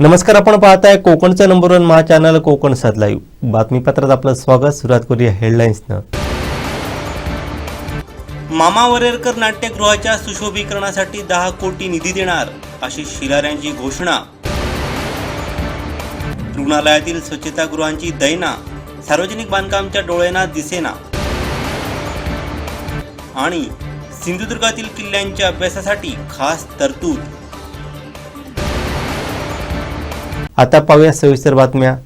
नमस्कार, आपण पाहताय कोकणचं नंबर 1 महा चॅनल कोकण सात लाईव्ह बातमीपत्रात आपलं स्वागत. सुरुवात करूया हेडलाईन्सनं. मामा वरेरकर नाट्यगृहाच्या सुशोभीकरणासाठी 10 कोटी निधी देणार अशी शिलार यांची घोषणा. रुग्णालयातील स्वच्छतागृहांची दैना, सार्वजनिक बांधकामच्या डोळ्यांना दिसेना. आणि सिंधुदुर्गातील किल्ल्यांच्या अभ्यासासाठी खास तरतूद. आता पाहूया सविस्तर बातम्या.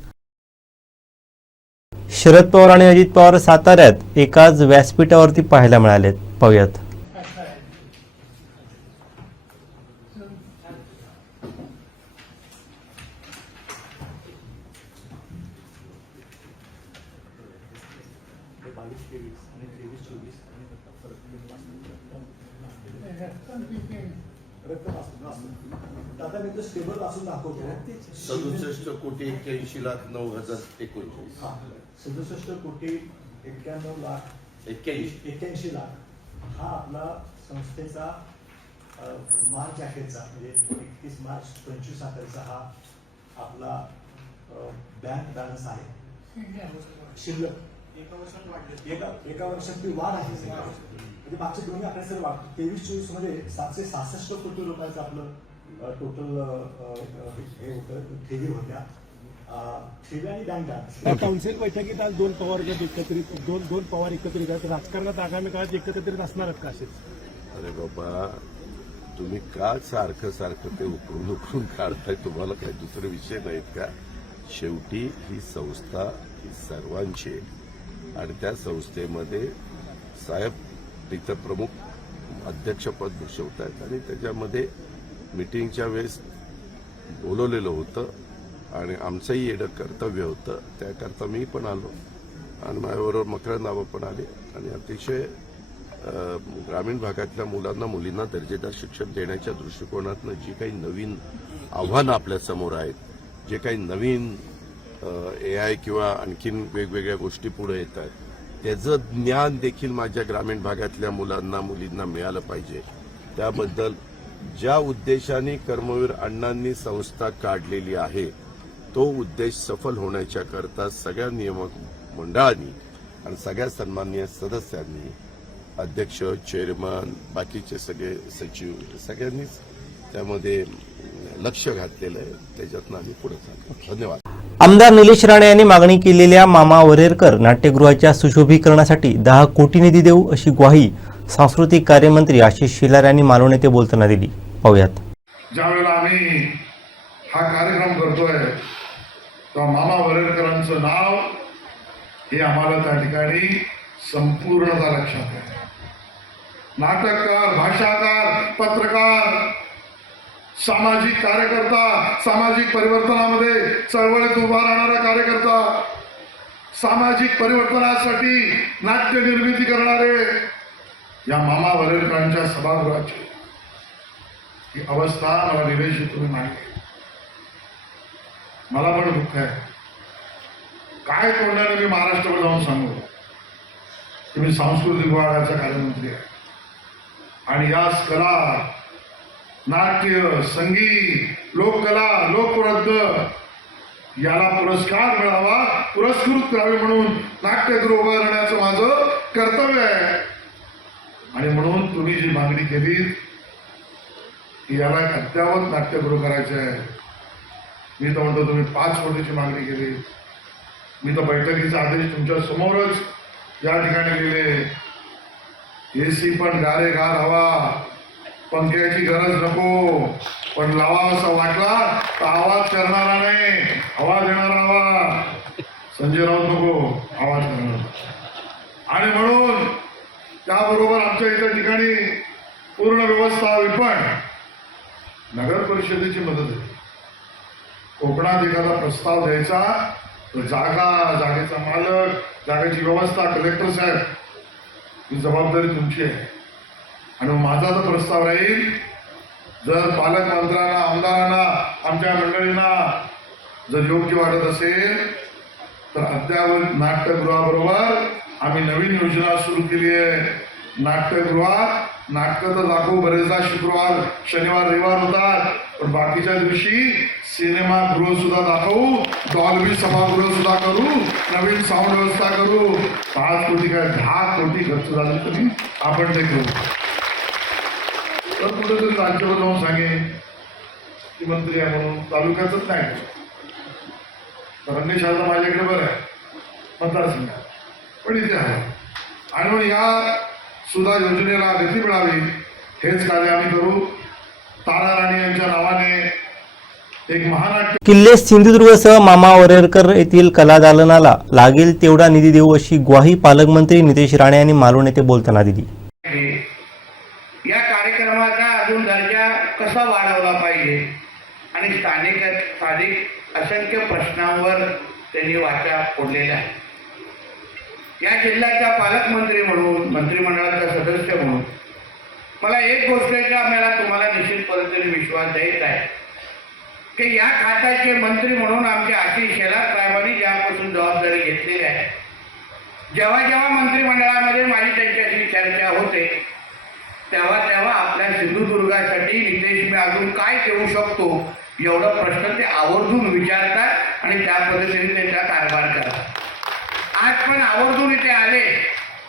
शरद पवार आणि अजित पवार साताऱ्यात एकाच व्यासपीठावरती पाहायला मिळालेत. पाहूयात. स्टेबल असून दाखवतो 67,81,09,019. 67,91,81,00,000 हा आपला संस्थेचा मार्च अखेरचा म्हणजे 31 मार्च 25 अखेरचा हा आपला बँक बॅलन्स आहे. शिल्लक एका वर्षात वाढ आहे. म्हणजे मागच्या दोन्ही आकडे सर वाढ 23-24 मध्ये 766 कोटी रुपयाचं आपलं टोटल हे होतं, ठेवी होत्या. ठेवी आणि बँक बॅलन्स. काउन्सिल बैठकीत आज दोन पवार एकत्रित आहेत. राजकारणात आगामी काळात एकत्रित असणार आहेत का असेच? अरे बाबा, तुम्ही का सारखं ते उकरून काढताय? तुम्हाला काही दुसरे विषय नाहीत का? शेवटी ही संस्था ही सर्वांची आहे आणि त्या संस्थेमध्ये साहेब तिथं प्रमुख अध्यक्षपद भूषवतायत आणि त्याच्यामध्ये मीटिंगच्या वेळेस बोलवलेलं होतं आणि आमचंही येणं कर्तव्य होतं. त्याकरता मी पण आलो आणि माझ्याबरोबर मकरंद आबा पण आले आणि अतिशय ग्रामीण भागातल्या मुलांना मुलींना दर्जेदार शिक्षण देण्याच्या दृष्टिकोनातनं जी काही नवीन आव्हानं आपल्यासमोर आहेत, जे काही नवीन AI किंवा आणखीन वेगवेगळ्या गोष्टी पुढे येत आहेत, त्याचं ज्ञान देखील माझ्या ग्रामीण भागातल्या मुलांना मुलींना मिळालं पाहिजे. त्याबद्दल ज्या उद्देशाने कर्मवीर अण्णांनी संस्था काढलेली आहे तो उद्देश सफल होण्याच्या करता सगळ्या नियामक मंडळांनी आणि सगळ्या सन्माननीय सदस्यांनी, अध्यक्ष, चेअरमन, बाकीचे सगळे सचिव सगळ्यांनीच त्यामध्ये लक्ष घातलेलं आहे. त्याच्यातनं आम्ही पुढे चालतो. धन्यवाद. आमदार निलेश राणे यांनी मागणी केलेल्या मामा वरेरकर नाट्यगृहाच्या सुशोभीकरणासाठी 10 कोटी निधी देऊ अशी ग्वाही सांस्कृतिक कार्यमंत्री आशिष शेलार यांनी मालवण येथे बोलताना दिली. पाहूयात. ज्यावेळेला आम्ही हा कार्यक्रम करतोय तेव्हा मामा वरेरकरांचं नाव हे आम्हाला त्या ठिकाणी संपूर्णतः लक्षात आहे. नाटककार, भाषाकार, पत्रकार, सामाजिक कार्यकर्ता, सामाजिक परिवर्तनामध्ये चळवळीत उभा राहणारा कार्यकर्ता, सामाजिक परिवर्तनासाठी नाट्य निर्मिती करणारे या मामा वरेरकरांच्या सभागृहाची ही अवस्था मला निलेशजी तुम्ही माहिती. मला पण दुःख आहे. काय तोंडाने मी महाराष्ट्रावर जाऊन सांगू की मी सांस्कृतिक विभागाचा कार्यमंत्री आहे आणि याच कला, नाट्य, संगीत, लोककला, लोकवृत्त याला पुरस्कार मिळावा, पुरस्कृत करावे म्हणून नाट्यगृह उभारण्याचं माझं कर्तव्य आहे. आणि म्हणून तुम्ही जी मागणी केली की याला एक अद्यावत नाट्यगृह करायचं आहे, मी तर म्हणतो तुम्ही 5 कोटीची मागणी केली. मी तर बैठकीचा आदेश तुमच्या समोरच या ठिकाणी दिले. AC पण गारेगार हवा, पंख्याची गरज नको, पण लावावासा वाटला तर आवाज करणारा नाही, आवाज येणारा हवा. संजय राऊत नको, आवाज करणारा. आणि म्हणून त्याबरोबर आमच्या इतर ठिकाणी पूर्ण व्यवस्था, विपण, नगर परिषदेची मदत आहे. कोकणात एखादा प्रस्ताव द्यायचा तर जागेचा मालक, जागेची व्यवस्था, कलेक्टर साहेब, ही जबाबदारी तुमची आहे. आणि माझा जो प्रस्ताव राहील, जर पालकमंत्र्यांना, आमदारांना, आमच्या मंडळींना जर योग्य वाटत असेल तर अद्यावत नाट्यगृहाबरोबर आम्ही नवीन योजना सुरू केली आहे. नाट्यगृहात नाटकं तर दाखवू बरेचदा शुक्रवार शनिवार रविवार होतात, पण बाकीच्या दिवशी सिनेमागृह सुद्धा दाखवू, डॉल्बी सभागृह सुद्धा करू, नवीन साऊंड व्यवस्था करू. 5 कोटी काय 10 कोटी खर्च झाले तरी आपण ते करू. तर कुठेतरी राज्यभर जाऊन सांगेन की मंत्री आहे म्हणून, तालुक्यातच नाही. रंगेशाला माझ्याकडे बरं आहे मतदारसंघात, पण इथे आहे. आणि म्हणून या सुद्धा योजनेला गती मिळावी हेच कार्य आम्ही करू. तारा राणी यांच्या नावाने एक महानाट्य किल्ले सिंधुदुर्गसह मामा वरेरकर येथील कला दालनाला लागेल तेवढा निधी देऊ अशी ग्वाही पालकमंत्री नितेश राणे यांनी मालवण येथे बोलताना दिली. या कार्यक्रमाचा अजून दर्जा कसा वाढवला पाहिजे आणि स्थानिक असंख्य प्रश्नांवर त्यांनी वाचा फोडलेल्या आहे. या जिल्ह्याचा पालकमंत्री म्हणून, मंत्रिमंडळाचा सदस्य म्हणून मला एक गोष्टीचा मला तुम्हाला निश्चित पद्धतीने विश्वास द्यायचा आहे की या खात्याचे मंत्री म्हणून आमच्या आशिष शेलार साहेबांनी ज्यापासून जबाबदारी घेतलेली आहे, जेव्हा जेव्हा मंत्रिमंडळामध्ये माझी त्यांच्याशी चर्चा होते तेव्हा तेव्हा आपल्या सिंधुदुर्गासाठी नितेश मी अजून काय देऊ शकतो एवढा प्रश्न ते आवर्जून विचारतात आणि त्या पद्धतीने त्यांचा कारभार करतात. आज पण आवर्जून इथे आले.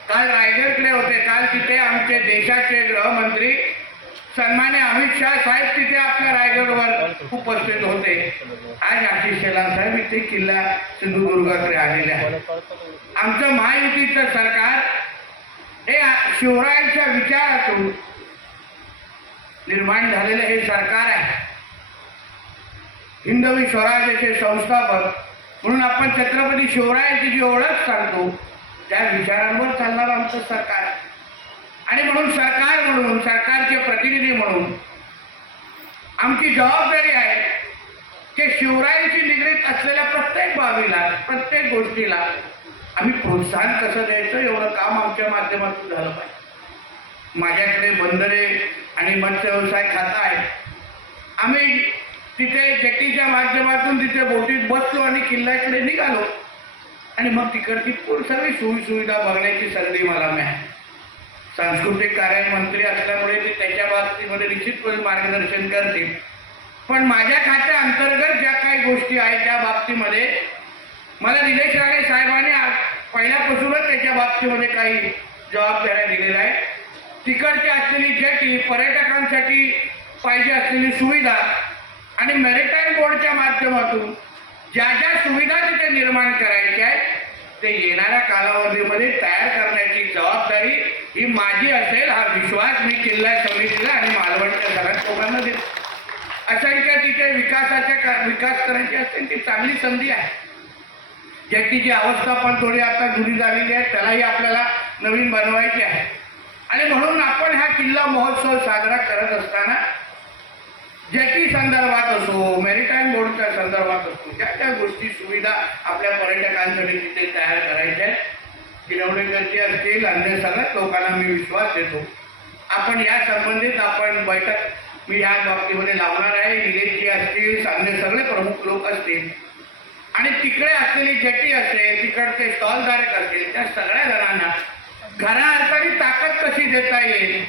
काल रायगडकडे होते. काल तिथे आमचे देशाचे गृहमंत्री सन्मान्य अमित शाह साहेब तिथे आपल्या रायगडवर उपस्थित होते. आज आशिष शेलार साहेब इथे किल्ला सिंधुदुर्गाकडे आलेले आहेत. आमचं महायुतीचं सरकार हे शिवरायांच्या विचारातून निर्माण झालेलं हे सरकार आहे. हिंदवी स्वराज्याचे संस्थापक म्हणून आपण छत्रपती शिवरायांची जी ओळख सांगतो त्या विचारांवर चालणारं आमचं सरकार आहे. आणि म्हणून सरकार म्हणून, सरकारचे प्रतिनिधी म्हणून आमची जबाबदारी आहे की शिवरायांची निगडीत असलेल्या प्रत्येक बाबीला, प्रत्येक गोष्टीला आम्ही प्रोत्साहन कसं द्यायचं एवढं काम आमच्या माध्यमातून झालं पाहिजे. माझ्याकडे बंदरे आणि मत्स्य व्यवसाय खातं आहे. आम्ही तिथे जेटीच्या माध्यमातून तिथे बोटीत बसलो आणि किल्ल्याकडे निघालो आणि मग तिकडची सगळी सोयीसुविधा बघण्याची संधी मला मिळाली. सांस्कृतिक कार्य मंत्री असल्यामुळे ते त्याच्या बाबतीमध्ये निश्चितपणे मार्गदर्शन करतील, पण माझ्या खात्या अंतर्गत ज्या काही गोष्टी आहेत त्या बाबतीमध्ये मला निलेश राणे साहेबांनी पहिल्यापासूनच त्याच्या बाबतीमध्ये काही जबाबदाऱ्या दिलेल्या आहेत. तिकडची असलेली जेटी, पर्यटकांसाठी पाहिजे असलेली सुविधा आणि मॅरिटाईम बोर्डच्या माध्यमातून ज्या ज्या सुविधा तिथे निर्माण करायच्या आहेत ते येणाऱ्या कालावधीमध्ये तयार करण्याची जबाबदारी ही माझी असेल हा विश्वास मी किल्ला समितीला आणि मालवणच्या सगळ्या लोकांना देतो. असंख्य तिथे विकास करायची असेल ती चांगली संधी आहे. जेटीची अवस्था पण थोडी आता जुनी झालेली आहे, त्यालाही आपल्याला नवीन बनवायची आहे. आणि म्हणून आपण हा किल्ला महोत्सव साजरा करत असताना जेटी संदर्भात असो, मॅरिटाईम बोर्डच्या संदर्भात असो, ज्या ज्या गोष्टी सुविधा आपल्या पर्यटकांसाठी तिथे तयार करायच्या आहेत, किनवडेकरची असतील, अन्य सगळ्याच लोकांना मी विश्वास देतो. आपण या संबंधित आपण बैठक मी या बाबतीमध्ये लावणार आहे. निलेशजी असतील, अन्य सगळे प्रमुख लोक असतील आणि तिकडे असलेली जेटी असेल, तिकडचे स्टॉलधारक असतील, त्या सगळ्या जणांना खऱ्या अर्थाने ताकद कशी देता येईल,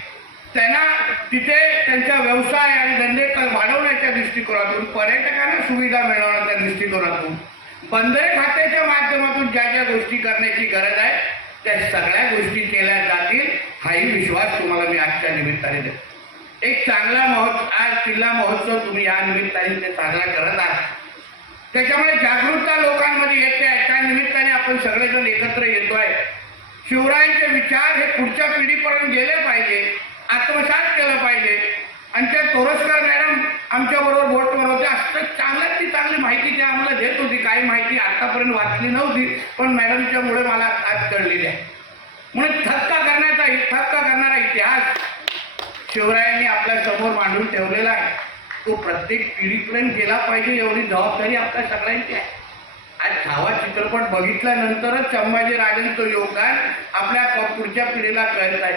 त्यांना तिथे त्यांचा व्यवसाय आणि धंदे वाढवण्याच्या दृष्टिकोनातून, पर्यटकांना सुविधा मिळवण्याच्या दृष्टिकोनातून, बंदरे खात्याच्या माध्यमातून ज्या ज्या गोष्टी करण्याची गरज आहे त्या सगळ्या गोष्टी केल्या जातील हाही विश्वास तुम्हाला मी आजच्या निमित्ताने देतो. एक चांगला आज किल्ला महोत्सव तुम्ही या निमित्ताने ते साजरा करत आहात. त्याच्यामुळे जागरूकता लोकांमध्ये येते आहे. त्या निमित्ताने आपण सगळेजण एकत्र येतोय. शिवरायांचे विचार हे पुढच्या पिढीपर्यंत गेले पाहिजे, आत्मसात केलं पाहिजे. आणि त्या तोरसकर मॅडम आमच्याबरोबर बोटवर होते. असं चांगल्यातली चांगली माहिती त्या आम्हाला देत होती. काही माहिती आतापर्यंत वाचली नव्हती, पण मॅडमच्यामुळे मला आज कळलेली आहे. म्हणून थक्का करणारा इतिहास शिवरायांनी आपल्या समोर मांडून ठेवलेला आहे. तो प्रत्येक पिढीपर्यंत गेला पाहिजे एवढी जबाबदारी आपल्या सगळ्यांची आहे. आज छावा चित्रपट बघितल्यानंतरच संभाजी राजांचं योगदान आपल्या पुढच्या पिढीला कळत आहे.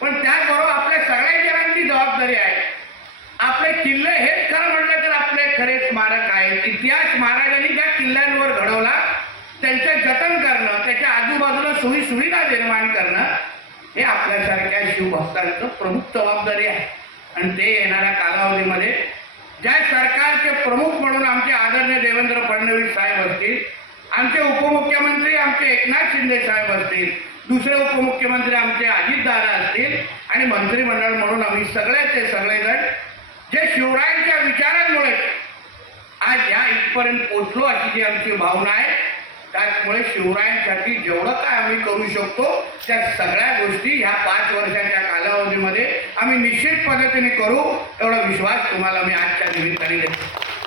पण त्याचबरोबर आपल्या सगळ्या जणांची जबाबदारी आहे. आपले किल्ले हेच खरं म्हटलं तर आपले खरे स्मारक आहेत. इतिहास महाराजांनी ज्या किल्ल्यांवर घडवला त्यांचं जतन करणं, त्याच्या आजूबाजूला सोयी सुविधा निर्माण करणं हे आपल्यासारख्या शिवभक्तांचं प्रमुख जबाबदारी आहे. आणि ते येणाऱ्या कालावधीमध्ये ज्या सरकारचे प्रमुख म्हणून आमचे आदरणीय देवेंद्र फडणवीस साहेब असतील, आमचे उपमुख्यमंत्री आमचे एकनाथ शिंदे साहेब असतील, दुसरे उपमुख्यमंत्री आमचे अजितदादा असतील आणि मंत्रिमंडळ म्हणून आम्ही सगळेचे सगळेजण जे शिवरायांच्या विचारांमुळे आज या इथपर्यंत पोचलो अशी जी आमची भावना आहे, त्यामुळे शिवरायांसाठी जेवढं काय आम्ही करू शकतो त्या सगळ्या गोष्टी ह्या 5 वर्षाच्या कालावधीमध्ये आम्ही निश्चित पद्धतीने करू, एवढा विश्वास तुम्हाला मी आजच्या निमित्ताने देतो.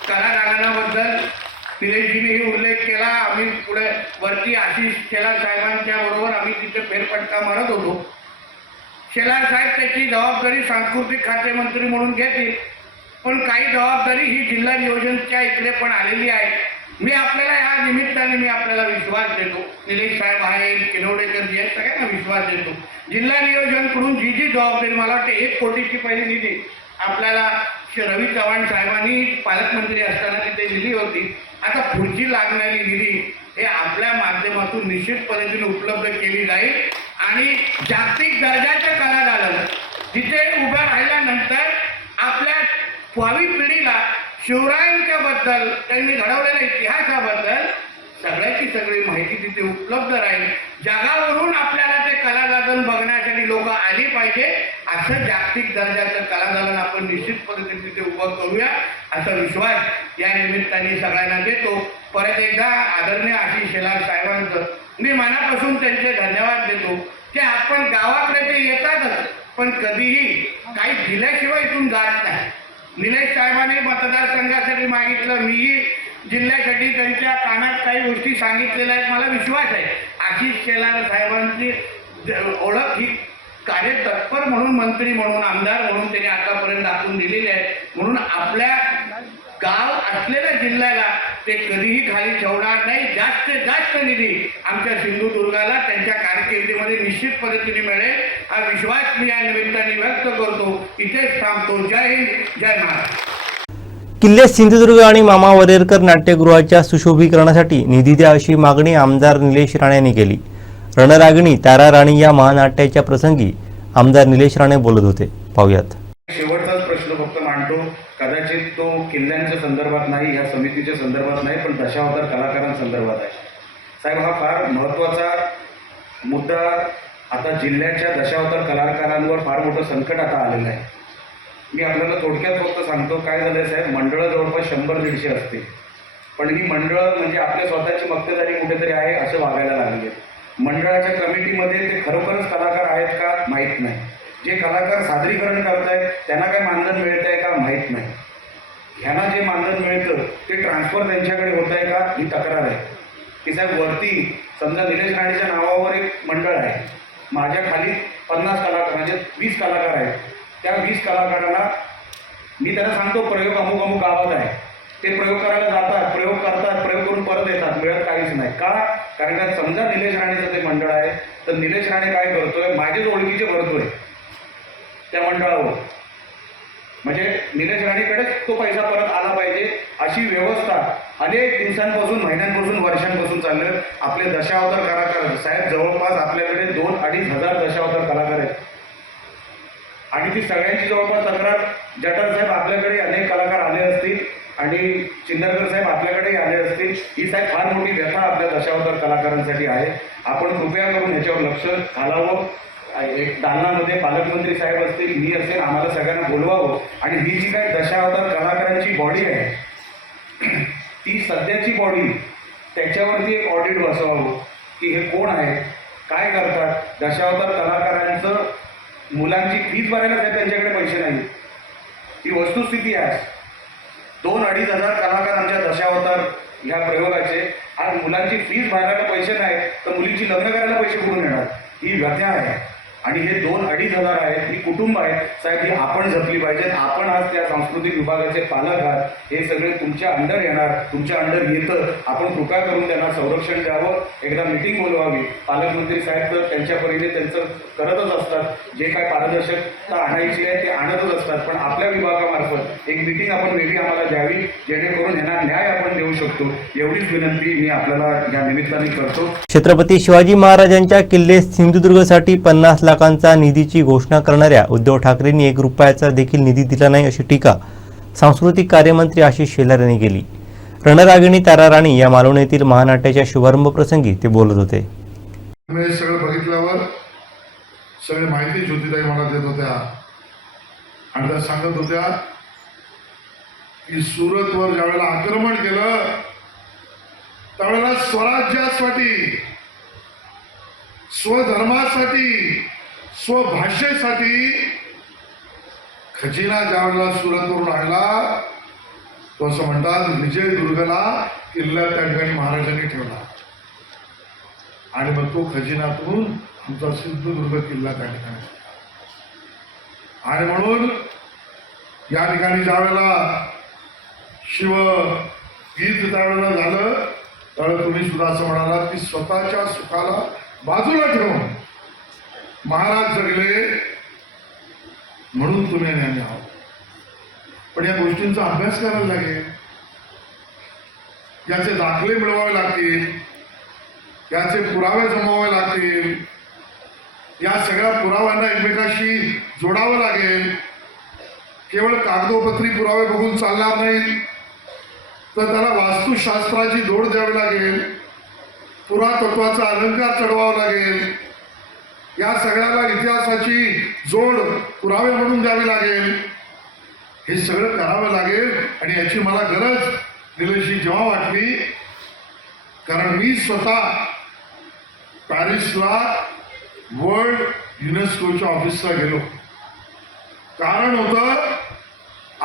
कलादालनाबद्दल निलेशजीनेही उल्लेख केला. आम्ही पुढे वरती आशिष शेलार साहेबांच्या बरोबर आम्ही तिथे फेरफटका मारत होतो. शेलार साहेब त्याची जबाबदारी सांस्कृतिक खाते मंत्री म्हणून घेतील, पण काही जबाबदारी ही जिल्हा नियोजनच्या इकडे पण आलेली आहे. मी आपल्याला या निमित्ताने आपल्याला विश्वास देतो, निलेश साहेब आहेत, किनवडेकर जी आहेत, सगळ्यांना विश्वास देतो. जिल्हा नियोजनकडून जी जी जबाबदारी, मला वाटते 1 कोटीची पहिली निधी आपल्याला रवी चव्हाण साहेबांनी पालकमंत्री असताना तिथे दिली होती. आता पुढची लागणारी निधी हे आपल्या माध्यमातून निश्चित पद्धतीने उपलब्ध केली जाईल आणि जागतिक दर्जाचं कलादालन जिथे उभं राहिल्यानंतर आपल्या भावी पिढीला शिवरायांच्या बद्दल, त्यांनी घडवलेल्या इतिहासाबद्दल सगळ्याची सगळी माहिती तिथे उपलब्ध राहील. जगावरून आपल्याला ते कलादालन बघण्यासाठी लोक आली पाहिजे. असं जागतिक दर्जाचं कलादालन आपण निश्चित पद्धतीने तिथे उभं करूया असा विश्वास या निमित्ताने सगळ्यांना देतो. परत एकदा आदरणीय आशिष शेलार साहेबांचं मी मनापासून त्यांचे धन्यवाद देतो की आपण गावाकडे ते येतातच, पण कधीही काही दिल्याशिवाय इथून जात नाही. निलेश साहेबांनी मतदारसंघासाठी मागितलं, मीही जिल्ह्यासाठी त्यांच्या कानात काही गोष्टी सांगितलेल्या आहेत. मला विश्वास आहे आशिष शेलार साहेबांची ओळख ही कार्यतत्पर म्हणून, मंत्री म्हणून, आमदार म्हणून त्यांनी आतापर्यंत दाखवून दिलेली आहे. म्हणून आपल्या गाव असलेल्या जिल्ह्याला ते कधीही खाली ठेवणार नाही. जास्तीत जास्त निधी आमच्या सिंधुदुर्गाला त्यांच्या कारकिर्दीमध्ये निश्चित पद्धतीने मिळेल हा विश्वास मी या निमित्ताने व्यक्त करतो. इथेच थांबतो. जय हिंद, जय महाराष्ट्र. किल्ले सिंधुदुर्ग आणि मामा वरेरकर नाट्यगृहाच्या सुशोभीकरणासाठी निधी द्या अशी मागणी आमदार निलेश राणे यांनी केली. रणरागिणी तारा राणी या महानाट्याच्या प्रसंगी आमदार निलेश राणे बोलत होते. पाहूयात. शेवटचाच प्रश्न फक्त मांडतो. कदाचित तो किल्ल्यांच्या संदर्भात नाही, या समितीच्या संदर्भात नाही, पण दशावतार कलाकारांसंदर्भात आहे. साहेब, हा फार महत्त्वाचा मुद्दा. आता जिल्ह्याच्या दशावतार कलाकारांवर फार मोठं संकट आता आलेलं आहे. मी आपल्याला थोडक्यात फक्त सांगतो काय झालं साहेब. मंडळं जवळपास 100-150 असते, पण ही मंडळं म्हणजे आपल्या स्वतःची मक्तेदारी कुठेतरी आहे असं वागायला लागले. मंडळाच्या कमिटीमध्ये ते खरोखरच कलाकार आहेत का माहीत नाही. जे कलाकार सादरीकरण करतायत त्यांना काय मानधन मिळत आहे का माहीत नाही. ह्यांना जे मानधन मिळतं ते ट्रान्सफर त्यांच्याकडे होत आहे का ही तक्रार आहे. की साहेब, वरती समजा निलेश राणेच्या नावावर एक मंडळ आहे, माझ्या खाली 50 कलाकार म्हणजे 20 कलाकार आहेत. त्या 20 कलाकारांना मी त्यांना सांगतो प्रयोग अमुक अमुक गावात आहे, ते प्रयोग करायला जातात, प्रयोग करतात, प्रयोग करून परत येतात, मिळत काहीच नाही. का? कारण का समजा निलेश राणेचं ते मंडळ आहे तर निलेश राणे काय करतोय, माझेच ओळखीचे भरतोय त्या मंडळावर. म्हणजे निलेश राणेकडेच तो पैसा परत आला पाहिजे अशी व्यवस्था अनेक दिवसांपासून, महिन्यांपासून, वर्षांपासून चाललं. आपले दशावतार कलाकार साहेब जवळपास आपल्याकडे 2-2.5 हजार दशावतार कलाकार आहेत आणि ती सगळ्यांची जवळपास तक्रार जटार साहेब आपल्याकडे अनेक कलाकार आले असतील आणि चिंदरकर साहेब आपल्याकडेही आले असतील. ही साहेब फार मोठी व्यथा आपल्या दशावतार कलाकारांसाठी आहे. आपण कृपया करून ह्याच्यावर लक्ष घालावं. एक दालनामध्ये पालकमंत्री साहेब असतील, मी असेल, आम्हाला सगळ्यांना बोलवावं आणि ही जी काय दशावतार कलाकारांची बॉडी आहे ती सध्याची बॉडी त्याच्यावरती एक ऑडिट बसवावं की हे कोण आहे, काय करतात. दशावतार कलाकारांचं मुलांची फीस भरायला साहेब त्यांच्याकडे पैसे नाही. ही वस्तुस्थिती आहे. 2-2.5 हजार कलाकार आमच्या दशावतार ह्या प्रयोगाचे. आज मुलांची फीस भरायला पैसे नाही तर मुलीची लग्न करायला पैसे कुठून येणार, ही व्यथा आहे. आणि हे 2-2.5 हजार आहेत, ही कुटुंब आहेत साहेब, ही आपण जपली पाहिजेत. आपण आज त्या सांस्कृतिक विभागाचे पालक आहात, हे सगळे तुमच्या अंडर येणार, तुमच्या अंडर येतं. आपण कृपा करून त्यांना संरक्षण द्यावं. एकदा मिटिंग बोलवावी. पालकमंत्री साहेब तर त्यांच्या परीने त्यांचं करतच असतात, जे काय पारदर्शकता आणायची आहे ते आणतच असतात, पण आपल्या विभागामार्फत एक मिटिंग आपण वेगळी आम्हाला द्यावी जेणेकरून यांना न्याय आपण देऊ शकतो. एवढीच विनंती मी आपल्याला या निमित्ताने करतो. छत्रपती शिवाजी महाराजांच्या किल्ले सिंधुदुर्गसाठी 50 लाख लाखांचा निधीची घोषणा करणाऱ्या उद्धव ठाकरेंनी 1 रुपयाचा देखील निधी दिला नाही अशी टीका सांस्कृतिक कार्यमंत्री आशिष शेलार यांनी केली. रणरागिणी तारा राणी या मालवणीतील महानाट्याच्या शुभारंभ प्रसंगी ते बोलत होते. मी हे सगळं बघितल्यावर सगळी माहिती ज्योतिताई मला देत होत्या आणि त्या सांगत होत्या की सुरतवर ज्यावेळेला आक्रमण केलं त्यावेळेला स्वराज्यासाठी, स्वधर्मासाठी, स्वभाषेसाठी खजिना ज्यावेळेला सुरतवरून आणला तो असं म्हणतात विजयदुर्गला किल्ला त्या ठिकाणी महाराजांनी ठेवला आणि मग तो खजिनातून आमचा सिंधुदुर्ग किल्ला त्या ठिकाणी. आणि म्हणून या ठिकाणी ज्यावेळेला शिवगीत त्यावेळेला झालं त्यावेळेला तुम्ही सुद्धा असं म्हणालात की स्वतःच्या सुखाला बाजूला ठेवून महाराज जगले म्हणून तुम्ही आणि आम्ही आहोत. पण या गोष्टींचा अभ्यास करायला लागेल, याचे दाखले मिळवावे लागतील, याचे पुरावे जमवावे लागतील, या सगळ्या पुराव्यांना एकमेकाशी जोडावं लागेल. केवळ कागदोपत्री पुरावे बघून चालणार नाही, तर त्याला वास्तुशास्त्राची जोड द्यावी लागेल, पुरातत्वाचा अलंकार चढवावा लागेल, या सगळ्याला इतिहासाची जोड पुरावे म्हणून द्यावी लागेल. हे सगळं करावं लागेल आणि याची मला गरज निलेशजी जेव्हा वाटली, कारण मी स्वतः पॅरिसला वर्ल्ड युनेस्कोच्या ऑफिसला गेलो. कारण होतं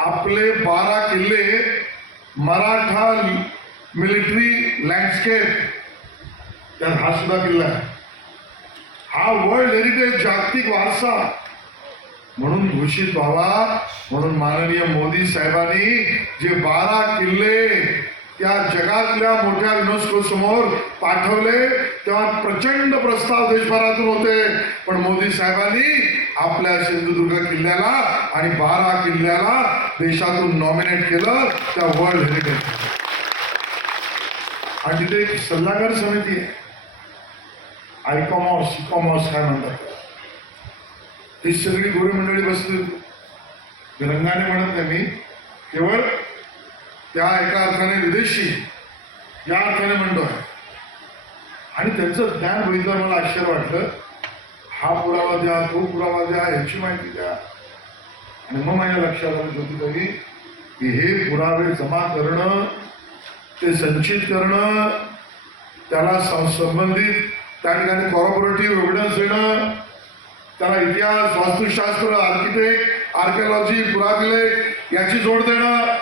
आपले 12 किल्ले मराठा मिलिटरी लँडस्केप, त्यात हा सुद्धा किल्ला आहे. हा वर्ल्ड हेरिटेज जागतिक वारसा म्हणून घोषित व्हावा म्हणून माननीय मोदी साहेबांनी जे 12 किल्ले त्या जगातल्या मोठ्या युनेस्को समोर पाठवले तेव्हा प्रचंड प्रस्ताव देशभरातून होते, पण मोदी साहेबांनी आपल्या सिंधुदुर्ग किल्ल्याला आणि 12 किल्ल्याला देशातून नॉमिनेट केलं त्या वर्ल्ड हेरिटेज. आणि तिथे एक सल्लागार समिती आहे, आयकॉमॉस काय म्हणतात, ही सगळी गोरी मंडळी बसली. रंगाने म्हणत नाही मी, केवळ त्या एका अर्थाने विदेशी या अर्थाने म्हणतो आहे. आणि त्यांचं ज्ञान बघितलं मला आश्चर्य वाटलं. हा पुरावा द्या, तो पुरावा द्या, याची माहिती द्या. आणि मग माझ्या लक्षात आलं ज्योतिताई की हे पुरावे जमा करणं, ते संचित करणं, त्याला संबंधित त्या ठिकाणी कॉर्पोरेटिव्ह एव्हिडन्स देणं, त्याला इतिहास, वास्तुशास्त्र, आर्किटेक्ट, आर्किओलॉजी, पुरातत्व याची जोड देणं,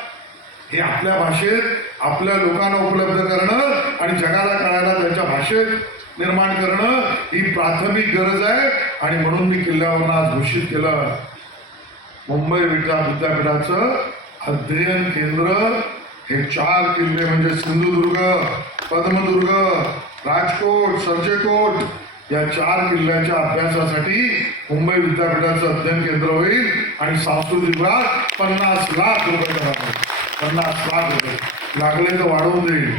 हे आपल्या भाषेत आपल्या लोकांना उपलब्ध करणं आणि जगाला कळायला त्यांच्या भाषेत निर्माण करणं ही प्राथमिक गरज आहे. आणि म्हणून मी किल्ल्यावरून आज घोषित केलं मुंबई विद्यापीठाचं अध्ययन केंद्र. हे 4 किल्ले म्हणजे सिंधुदुर्ग, पद्मदुर्ग, राजकोट, सर्जेकोट या 4 किल्ल्याच्या अभ्यासासाठी मुंबई विद्यापीठाचं अध्ययन केंद्र होईल. आणि सांस्कृतिक विभाग 50 लाख रुपये करावे, 50 लाख रुपये लागले तर वाढवून देईल.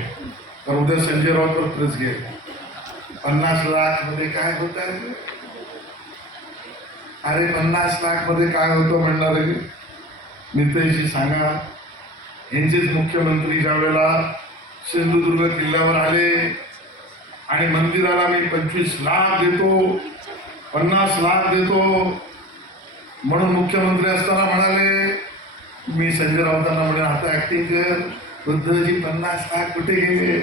तर उद्या संजय राऊत प्रेस घेईल. 50 लाख मध्ये काय होत आहे? अरे 50 लाख मध्ये काय होतं म्हणणार आहे नितेशजी सांगा. यांचेच मुख्यमंत्री ज्या वेळेला सिंधुदुर्ग किल्ल्यावर आले आणि मंदिराला मी 25 लाख देतो, 50 लाख देतो म्हणून मुख्यमंत्री असताना म्हणाले, मी संजय राऊतांना म्हणे आता ऍक्टिंग कर, उद्धवजी 50 लाख कुठे गेले,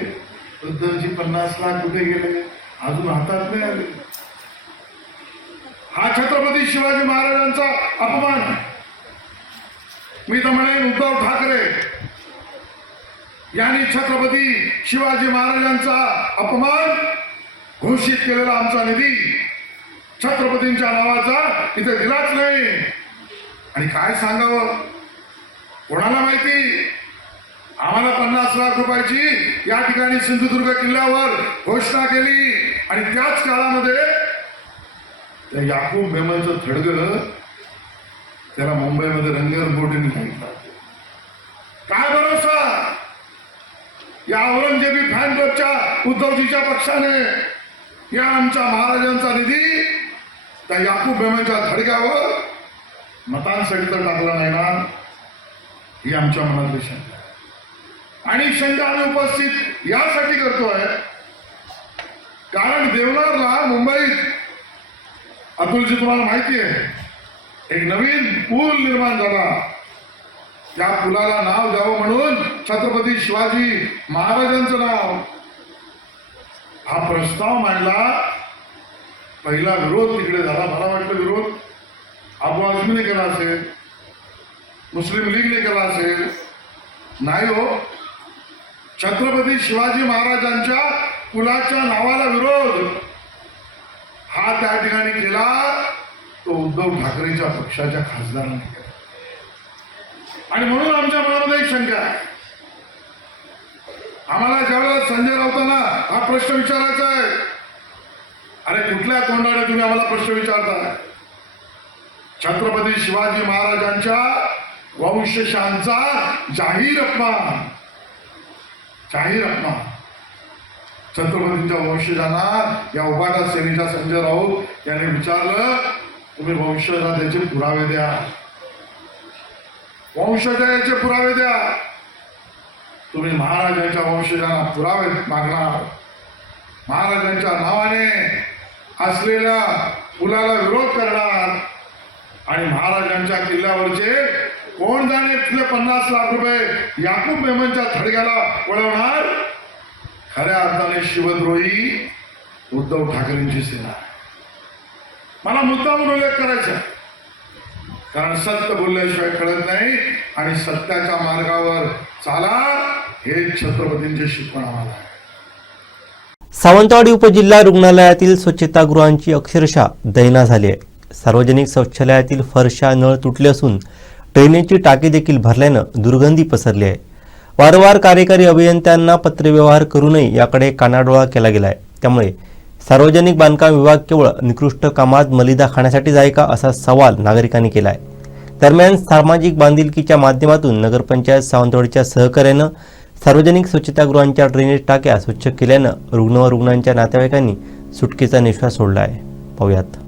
उद्धवजी 50 लाख कुठे गेले, अजून हातात नाही आले. हा छत्रपती शिवाजी महाराजांचा अपमान. मी तर म्हणेन उद्धव ठाकरे यांनी छत्रपती शिवाजी महाराजांचा अपमान घोषित केलेला आमचा निधी छत्रपतींच्या नावाचा इथे दिलाच नाही. आणि काय सांगावं कोणाला माहिती, आम्हाला 50 लाख रुपयाची या ठिकाणी सिंधुदुर्ग किल्ल्यावर घोषणा केली आणि त्याच काळामध्ये त्या याकूब मेमनचं थडगं त्याला मुंबईमध्ये रंगरगोटीने सांगितलं. काय भरोसा या औरंगजेबी फॅन क्लबच्या उद्धवजीच्या पक्षाने या आमच्या महाराजांचा निधी त्या याकूब मेमनच्या धडक्यावर मतांसाठी तर टाकला नाही ना, ही आमच्या मनातली शंका आहे. आणि शंका आम्ही उपस्थित यासाठी करतोय कारण देवनारला मुंबईत, अतुलजी तुम्हाला माहिती आहे, एक नवीन पूल निर्माण झाला. त्या पुलाला नाव द्यावं म्हणून छत्रपती शिवाजी महाराजांचं नाव, हा प्रस्ताव मांडला. पहिला विरोध तिकडे झाला. मला वाटलं विरोध अबू आझमीने केला असेल, मुस्लिम लीगने केला असेल. नाही हो, छत्रपती शिवाजी महाराजांच्या पुलाच्या नावाला विरोध हा त्या ठिकाणी केला तो उद्धव ठाकरेच्या पक्षाच्या खासदारांनी केला. आणि म्हणून आमच्या मनामध्ये एक शंका आहे. आम्हाला ज्यावेळेला संजय राऊतांना हा प्रश्न विचारायचा आहे, अरे कुठल्या तोंडाने तुम्ही आम्हाला प्रश्न विचारताय? छत्रपती शिवाजी महाराजांच्या वंशजांचा जाहीर अपमान, जाहीर अपमान. छत्रपतींच्या वंशजांना या उबाटा सेनेच्या संजय राऊत यांनी विचारलं, तुम्ही वंशजा त्याचे पुरावे द्या, वंशजाचे पुरावे द्या. तुम्ही महाराजांच्या वंशजांना पुरावे मागणार, महाराजांच्या नावाने असलेल्या पुलाला विरोध करणार आणि महाराजांच्या किल्ल्यावरचे कोण जाणे तिथले 50 लाख रुपये याकूब मेमनच्या थडग्याला वळवणार. खऱ्या अर्थाने शिवद्रोही उद्धव ठाकरेंची सेना आहे. मला मुद्दामून उल्लेख करायचा कारण सत्य बोलल्याशिवाय कळत नाही आणि सत्याच्या मार्गावर चाला हे छत्रपतींचे शिकवण आम्हाला आहे. सावंतवाडी उपजिल्हा रुग्णालयातील स्वच्छतागृहांची अक्षरशः दैना झाली आहे. सार्वजनिक शौचालयातील फरशा नळ तुटले असून ड्रेनेजची टाकी देखील भरल्यानं दुर्गंधी पसरली आहे. वारंवार कार्यकारी अभियंत्यांना पत्रव्यवहार करूनही याकडे कानाडोळा केला गेला आहे. त्यामुळे सार्वजनिक बांधकाम विभाग केवळ निकृष्ट कामात मलिदा खाण्यासाठीच आहे का असा सवाल नागरिकांनी केला आहे. दरम्यान सामाजिक बांधिलकीच्या माध्यमातून नगरपंचायत सावंतवाडीच्या सहकार्यानं सार्वजनिक स्वच्छतागृहांच्या ड्रेनेज टाक्या स्वच्छ केल्यानं रुग्ण व रुग्णांच्या नातेवाईकांनी सुटकेचा निश्वास सोडला आहे. पाहूयात.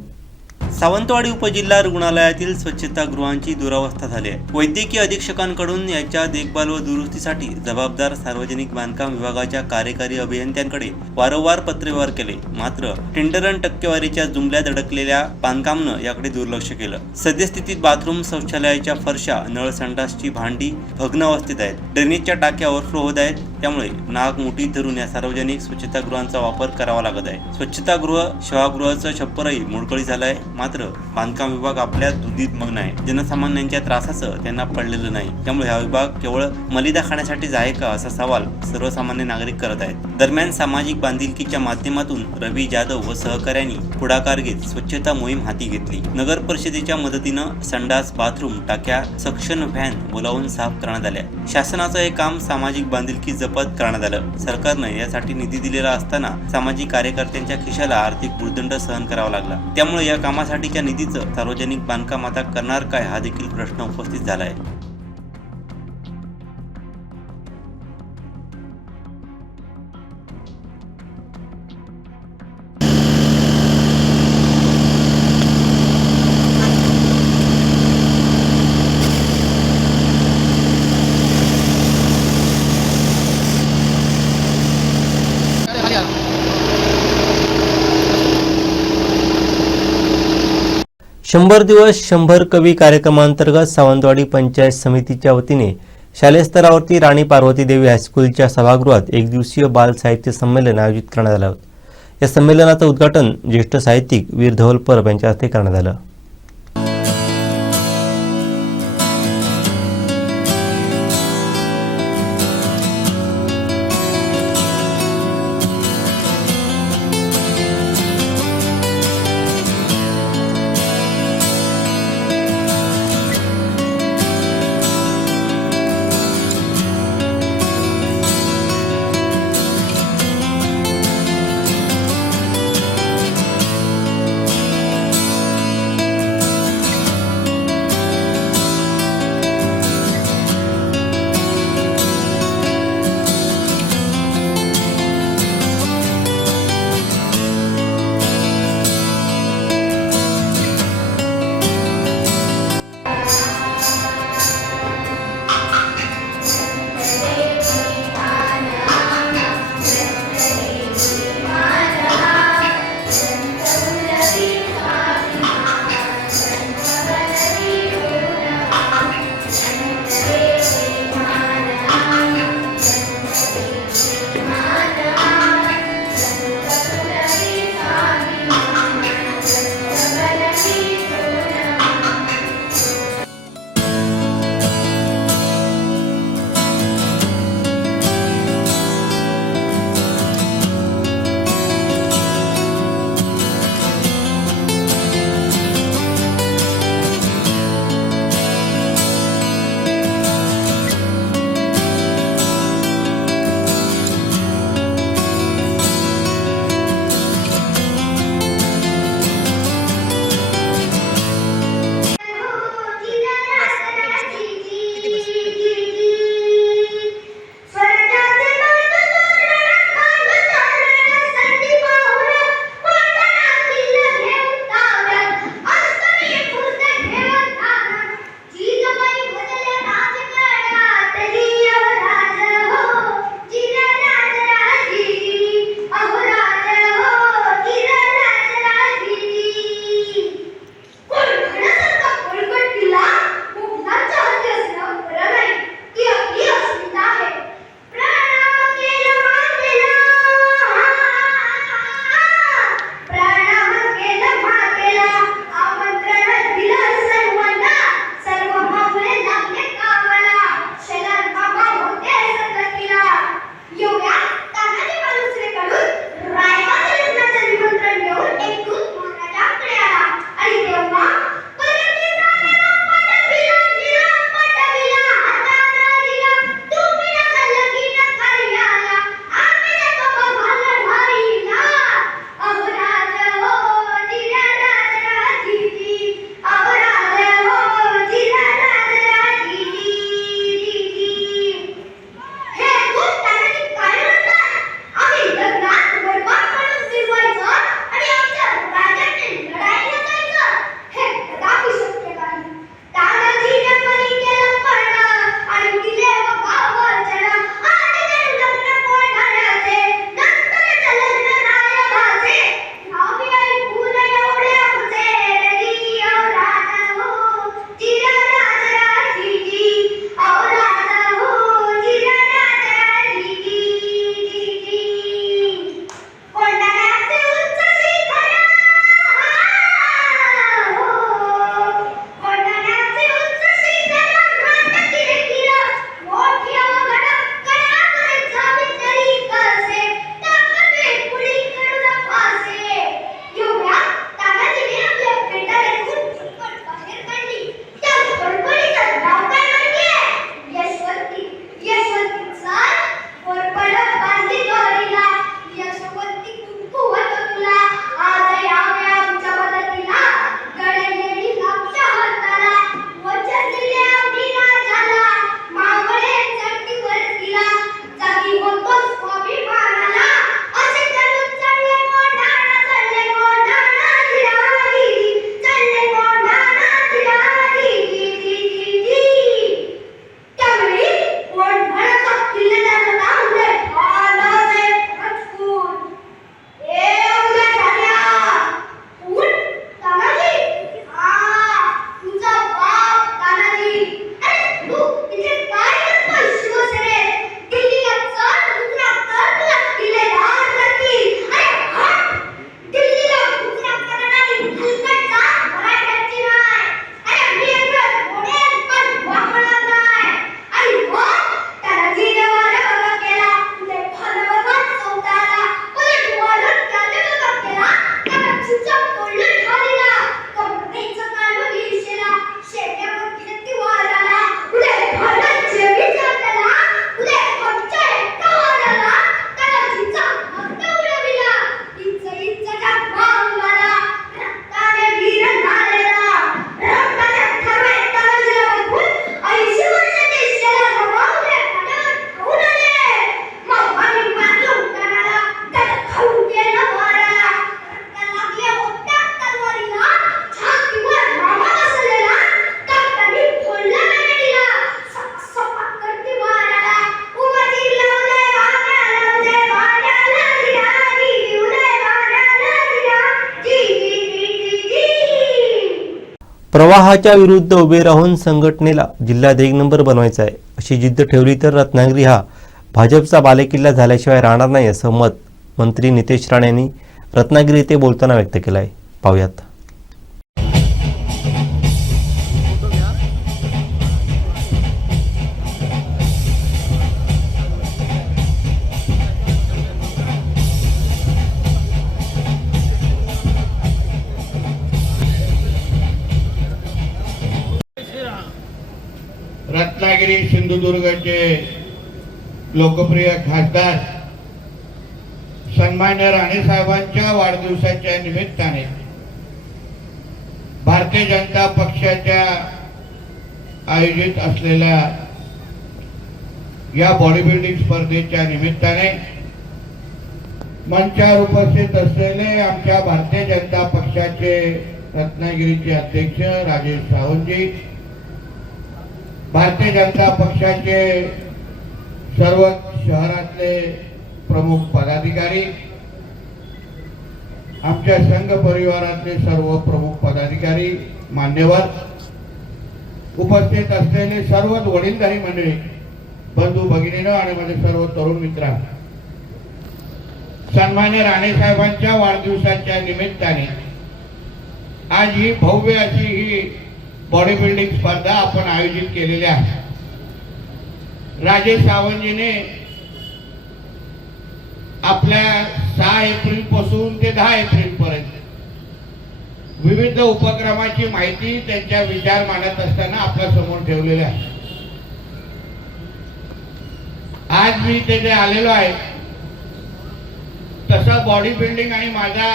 सावंतवाडी उपजिल्हा रुग्णालयातील स्वच्छतागृहांची दुरावस्था झाली आहे. वैद्यकीय अधीक्षकांकडून याच्या देखभाल व दुरुस्तीसाठी जबाबदार सार्वजनिक बांधकाम विभागाच्या कार्यकारी अभियंत्यांकडे वारंवार पत्रव्यवहार केले. मात्र टेंडर आणि टक्केवारीच्या जुमल्यात अडकलेल्या बांधकामनं याकडे दुर्लक्ष केलं. सद्यस्थितीत बाथरूम, शौचालयाच्या फरशा, नळ, संडासची भांडी भग्न अवस्थेत आहेत. ड्रेनेजच्या टाक्या ओव्हरफ्लो होत आहेत. त्यामुळे नाक मुठीत धरून या सार्वजनिक स्वच्छतागृहांचा वापर करावा लागत आहे. स्वच्छतागृह, शवागृहाचं छप्परही मोडकळी झालं आहे. मात्र बांधकाम विभाग आपल्या दुधीत मग्न आहे. जनसामान्यांच्या त्रासाचं त्यांना पडलेलं नाही. त्यामुळे हा विभाग केवळ मलिदा खाण्यासाठीच आहे का असा सवाल सर्वसामान्य नागरिक करत आहेत. दरम्यान सामाजिक बांधिलकीच्या माध्यमातून रवी जाधव व सहकाऱ्यांनी पुढाकार घेत स्वच्छता मोहीम हाती घेतली. नगर परिषदेच्या मदतीनं संडास, बाथरूम, टाक्या, सक्शन व्हॅन बोलावून साफ करण्यात आल्या. शासनाचं हे काम सामाजिक बांधिलकी जपत करण्यात आलं. सरकारनं यासाठी निधी दिलेला असताना सामाजिक कार्यकर्त्यांच्या खिशाला आर्थिक भूर्दंड सहन करावा लागला. त्यामुळे या कामासाठीच्या निधीचं सार्वजनिक बांधकाम आता करणार काय हा देखील प्रश्न उपस्थित झाला आहे. शंभर दिवस 100 कवी कार्यक्रमांतर्गत सावंतवाडी पंचायत समितीच्या वतीने शालेय स्तरावरती राणी पार्वती देवी हायस्कूलच्या सभागृहात एक दिवसीय बाल साहित्य संमेलन आयोजित करण्यात आलं. या संमेलनाचं उद्घाटन ज्येष्ठ साहित्यिक वीर धवल परब यांच्या हस्ते करण्यात आलं. प्रवाहाच्या विरुद्ध उभे राहून संघटनेला जिल्ह्यात 1 नंबर बनवायचा आहे अशी जिद्द ठेवली तर रत्नागिरी हा भाजपचा बालेकिल्ला झाल्याशिवाय राहणार नाही असं मत मंत्री नितेश राणे यांनी रत्नागिरी येथे बोलताना व्यक्त केलं आहे. पाहूयात. रत्नागिरी सिंधुदुर्गचे लोकप्रिय खासदार सन्मान्य राणे साहेबांच्या वाढदिवसाच्या निमित्ताने भारतीय जनता पक्षाच्या आयोजित असलेल्या या बॉडी बिल्डिंग स्पर्धेच्या निमित्ताने मंचावर उपस्थित असलेले आमच्या भारतीय जनता पक्षाचे रत्नागिरीचे अध्यक्ष राजेश सावंतजी, भारतीय जनता पक्षाचे सर्व शहरातले प्रमुख पदाधिकारी, आमच्या संघ परिवारातले सर्व प्रमुख पदाधिकारी, मान्यवर, उपस्थित असलेले सर्व वडीलधारी मंडळी, बंधू भगिनीनो आणि माझे सर्व तरुण मित्र, सन्मान्य राणे साहेबांच्या वाढदिवसाच्या निमित्ताने आज ही भव्य अशी ही बॉडी बिल्डिंग स्पर्धा आपण आयोजित केलेली आहे. राजेश सावंतजीने आपल्या 6 एप्रिल पासून ते 10 एप्रिल पर्यंत विविध उपक्रमाची माहिती त्यांच्या विचार मांडत असताना आपल्या समोर ठेवलेली आहे. आज मी तेथे आलेलो आहे. तसा बॉडी बिल्डिंग आणि माझा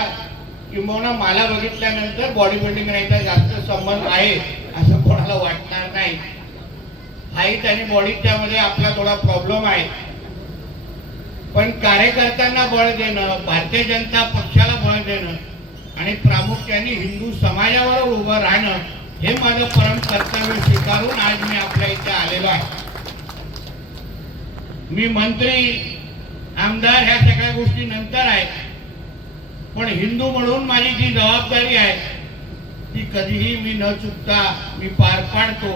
किंबहुना मला बघितल्यानंतर बॉडी बिल्डिंग नाही जास्त संबंध आहे असं कोणाला वाटणार नाही. हाईट आणि बॉडीच्या मध्ये आपला थोडा प्रॉब्लेम आहे, पण कार्यकर्त्यांना बळ देणं, भारतीय जनता पक्षाला बळ देणं आणि प्रामुख्याने हिंदू समाजावर उभं राहणं हे माझं परम कर्तव्य स्वीकारून आज मी आपल्या इथे आलेलो आहे. मी मंत्री आमदार ह्या सगळ्या गोष्टी नंतर आहे, पण हिंदू म्हणून माझी जी जबाबदारी आहे ती कधीही मी न चुकता मी पार पाडतो.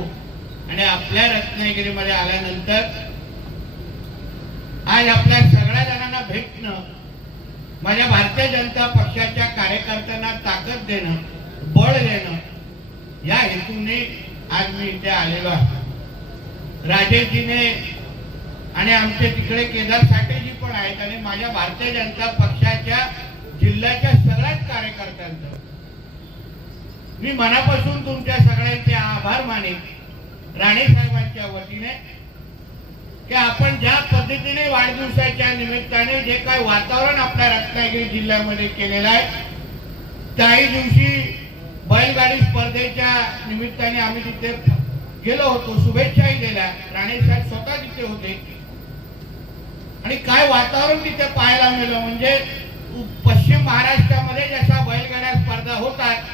आणि आपल्या रत्नागिरीमध्ये आल्यानंतर आज आपल्या सगळ्या जणांना भेटणं, माझ्या भारतीय जनता पक्षाच्या कार्यकर्त्यांना ताकद देणं, बळ देणं या हेतूने आज मी इथे आलेलो आहे. राजेशजीने आणि आमचे तिकडे केदार साठेजी पण आहेत आणि माझ्या भारतीय जनता पक्षाच्या जिल्ह्याच्या सगळ्याच कार्यकर्त्यांचं मी मनापासून तुमच्या सगळ्यांचे आभार मानेन राणे साहेबांच्या वतीने की आपण ज्या पद्धतीने वाढदिवसाच्या निमित्ताने जे काही वातावरण आपल्या रत्नागिरी जिल्ह्यामध्ये केलेलं आहे. त्याही दिवशी बैलगाडी स्पर्धेच्या निमित्ताने आम्ही तिथे गेलो होतो, शुभेच्छाही दिल्या. राणे साहेब स्वतः तिथे होते आणि काय वातावरण तिथे पाहायला मिळालं म्हणजे पश्चिम महाराष्ट्रामध्ये जशा बैलगाड्या स्पर्धा होतात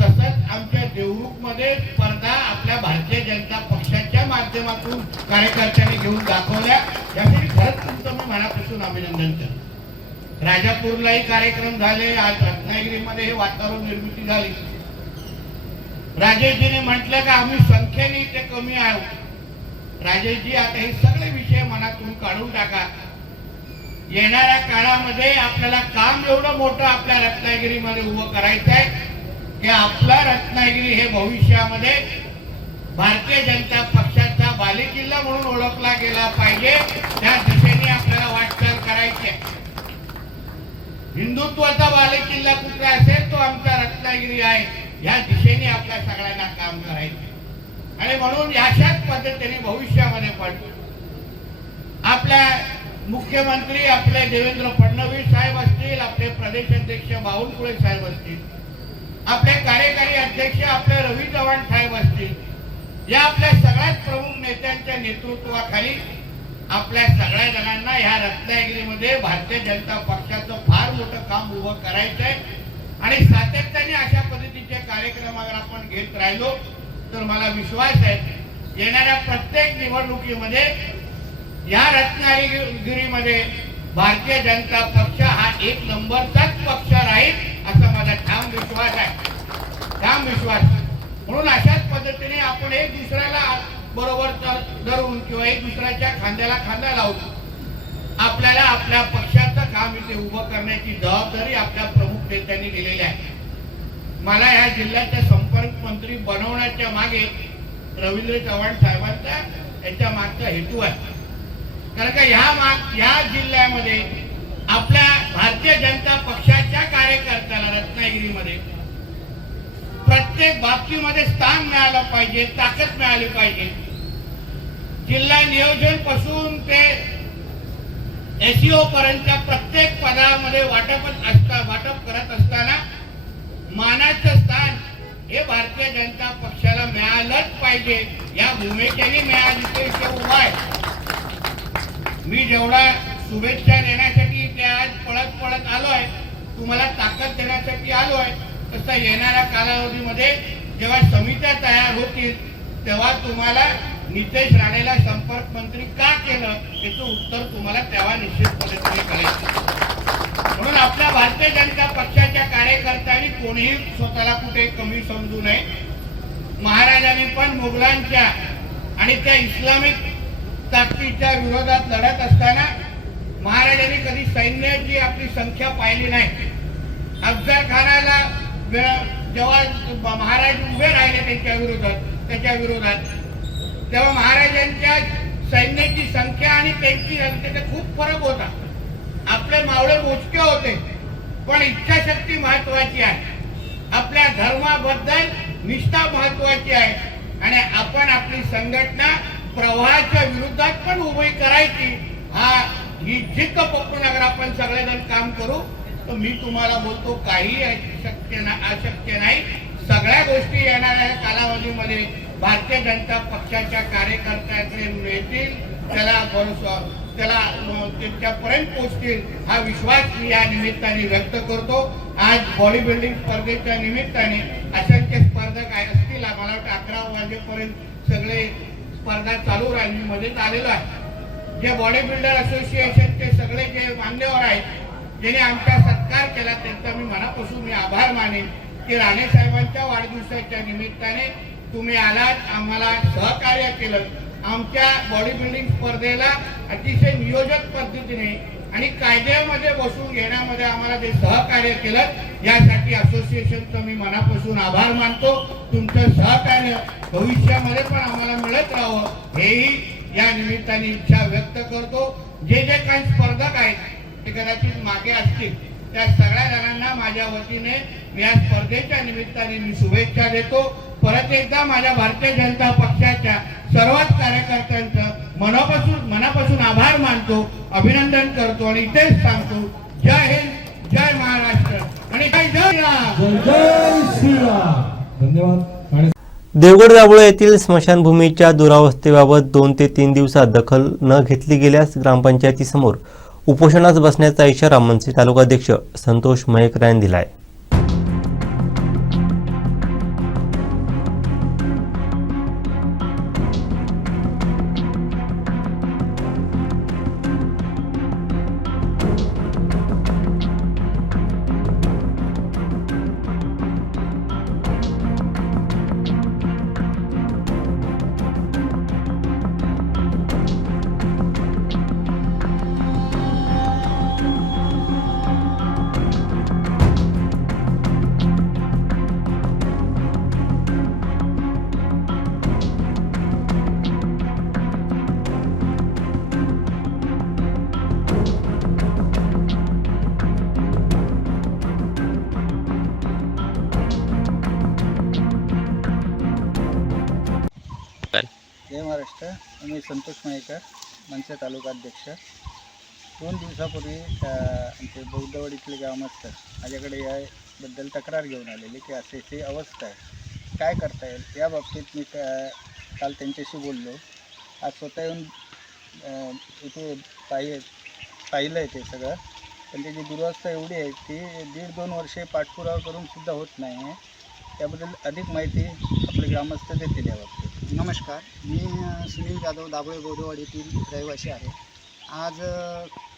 तसंच आमच्या देवरुख मध्ये स्पर्धा आपल्या भारतीय जनता पक्षाच्या माध्यमातून कार्यकर्त्यांनी घेऊन दाखवल्या. यासाठी खरंच तुमचं मी मनापासून अभिनंदन करतो. राजापूरलाही कार्यक्रम झाले, आज रत्नागिरीमध्ये हे वातावरण निर्मिती झाली. राजेशजीने म्हटलं का आम्ही संख्येने इथे कमी आहोत. राजेशजी आता हे सगळे विषय मनातून काढून टाका. येणाऱ्या काळामध्ये आपल्याला काम एवढं मोठं आपल्या रत्नागिरीमध्ये उभं करायचं आहे की आपला रत्नागिरी हे भविष्यामध्ये भारतीय जनता पक्षाचा बालेकिल्ला म्हणून ओळखला गेला पाहिजे. त्या दिशेने आपल्याला वाटचाल करायची आहे. हिंदुत्वाचा बालेकिल्ला कुठे असेल तो आमचा रत्नागिरी आहे. या दिशेने आपल्या सगळ्यांना काम करायचे आणि म्हणून अशाच पद्धतीने भविष्यामध्ये पण आपल्या मुख्यमंत्री आपले देवेंद्र फडणवीस साहेब असतील, आपले प्रदेशाध्यक्ष बावनकुळे साहेब असतील, आपले कार्यकारी अध्यक्ष आपले रवी चव्हाण साहेब असतील, या आपल्या सगळ्यात प्रमुख नेत्यांच्या नेतृत्वाखाली आपल्या सगळ्या जणांना ह्या रत्नागिरीमध्ये भारतीय जनता पक्षाचं फार मोठं काम उभं करायचंय. आणि सातत्याने अशा पद्धतीचे कार्यक्रम अगर आपण घेत राहिलो तर मला विश्वास आहे येणाऱ्या प्रत्येक निवडणुकीमध्ये या रत्नागिरीमध्ये भारतीय जनता पक्ष हा 1 नंबरचाच पक्ष राहील असा माझा ठाम विश्वास आहे. ठाम विश्वास. म्हणून अशाच पद्धतीने आपण एक दुसऱ्याला बरोबर धरून किंवा एक दुसऱ्याच्या खांद्याला खांदा लावून आपल्याला आपल्या पक्षाचं काम इथे उभं करण्याची जबाबदारी आपल्या प्रमुख नेत्यांनी दिलेली आहे. मला या जिल्ह्याच्या संपर्क मंत्री बनवण्याच्या मागे रवींद्र चव्हाण साहेबांचा याच्या मागचा हेतू आहे. कारण का या जिल्ह्यामध्ये आपल्या भारतीय जनता पक्षाच्या कार्यकर्त्याला रत्नागिरीमध्ये प्रत्येक बाबतीमध्ये स्थान मिळालं पाहिजे, ताकद मिळाली पाहिजे. जिल्हा नियोजन पासून ते SEO पर्यंतच्या प्रत्येक पदामध्ये वाटप करत असताना मानाचं स्थान हे भारतीय जनता पक्षाला मिळालंच पाहिजे या भूमिकेने मिळाली ते उभा आहे. मी जेवढा शुभेच्छा देण्यासाठी ते आज पळत आलोय, तुम्हाला ताकद देण्यासाठी आलोय, तसं येणाऱ्या कालावधीमध्ये जेव्हा समित्या तयार होतील तेव्हा तुम्हाला नितेश राणेला संपर्क मंत्री का केलं याचं उत्तर तुम्हाला तेव्हा निश्चितपणे कळेल. म्हणून आपल्या भारतीय जनता पक्षाच्या कार्यकर्त्यांनी कोणीही स्वतःला कुठे कमी समजू नये. महाराजांनी पण मुघलांच्या आणि त्या इस्लामिक ताकदीच्या विरोधात लढत असताना महाराजांनी कधी सैन्याची आपली संख्या पाहिली नाही. अफजल खानाला जेव्हा महाराज उभे राहिले त्याच्या विरोधात तेव्हा महाराजांच्या सैन्याची संख्या आणि त्यांची संख्येत खूप फरक होता. आपले मावळे मोजके होते, पण इच्छाशक्ती महत्वाची आहे. आपल्या धर्माबद्दल निष्ठा महत्वाची आहे आणि आपण आपली संघटना प्रवाहाच्या विरोधात पण उभी करायची ही जिद्द पकडून अगर आपण सगळेजण काम करू तर मी तुम्हाला बोलतो काही अशक्य नाही. सगळ्या गोष्टी येणाऱ्या कालावधीमध्ये भारतीय जनता पक्षाच्या कार्यकर्त्यांकडे मिळतील, त्याला त्यांच्यापर्यंत पोहोचतील हा विश्वास मी या निमित्ताने व्यक्त करतो. आज बॉडी बिल्डिंग स्पर्धेच्या निमित्ताने असंख्य स्पर्धक असतील. मला वाटतं 11 वाजेपर्यंत सगळे स्पर्धा चालू राहील. मी मध्येच आलेलो आहे. जे बॉडी बिल्डर असोसिएशनचे सगळे जे मान्यवर आहेत ज्यांनी आमचा सत्कार केला त्यांचा मी मनापासून आभार मानेन की राणे साहेबांच्या वाढदिवसाच्या निमित्ताने तुम्ही आलात, आम्हाला सहकार्य केलं. आमच्या बॉडी बिल्डिंग स्पर्धेला अतिशय नियोजक पद्धतीने आणि कायद्यामध्ये बसून घेण्यामध्ये आम्हाला जे सहकार्य केलं यासाठी असोसिएशनचं मी मनापासून आभार मानतो. तुमचं सहकार्य भविष्यामध्ये पण आम्हाला मिळत राहावं हेही या निमित्ताने इच्छा व्यक्त करतो. जे काही स्पर्धक आहेत ते कदाचित मागे असतील त्या सगळ्या जणांना माझ्या वतीने या स्पर्धेच्या निमित्ताने मी शुभेच्छा देतो. परत एकदा माझ्या भारतीय जनता पक्षाच्या सर्वच कार्यकर्त्यांचं मनापासून आभार मानतो, अभिनंदन करतो आणि इथेच सांगतो जय हिंद, जय महाराष्ट्र आणि जय श्रीराम. धन्यवाद. देवगड दाभोळे येथील स्मशानभूमीच्या दुरावस्थेबाबत 2 ते 3 दिवसात दखल न घेतली गेल्यास ग्रामपंचायतीसमोर उपोषणास बसण्याचा इशारा मनसे तालुकाध्यक्ष संतोष मयेकर यांनी दिला आहे. जय महाराष्ट्र. मी संतोष मयेकर, मनसे तालुकाध्यक्ष. 2 दिवसापूर्वी आमचे बौद्धवाडीतले ग्रामस्थ माझ्याकडे याबद्दल तक्रार घेऊन आलेली की अशी अवस्था आहे, काय करता येईल या बाबतीत मी काल त्यांच्याशी बोललो. आज स्वतः येऊन इथे पाहिलं आहे ते सगळं, पण त्याची दुरावस्था एवढी आहे की 1.5-2 वर्षे पाठपुरावा करून सुद्धा होत नाही आहे. त्याबद्दल अधिक माहिती आपले ग्रामस्थ देतील या बाबतीत. नमस्कार, मी सुनील जाधव, दाभोळे बौद्धवाडीतील रहिवासी आहे. आज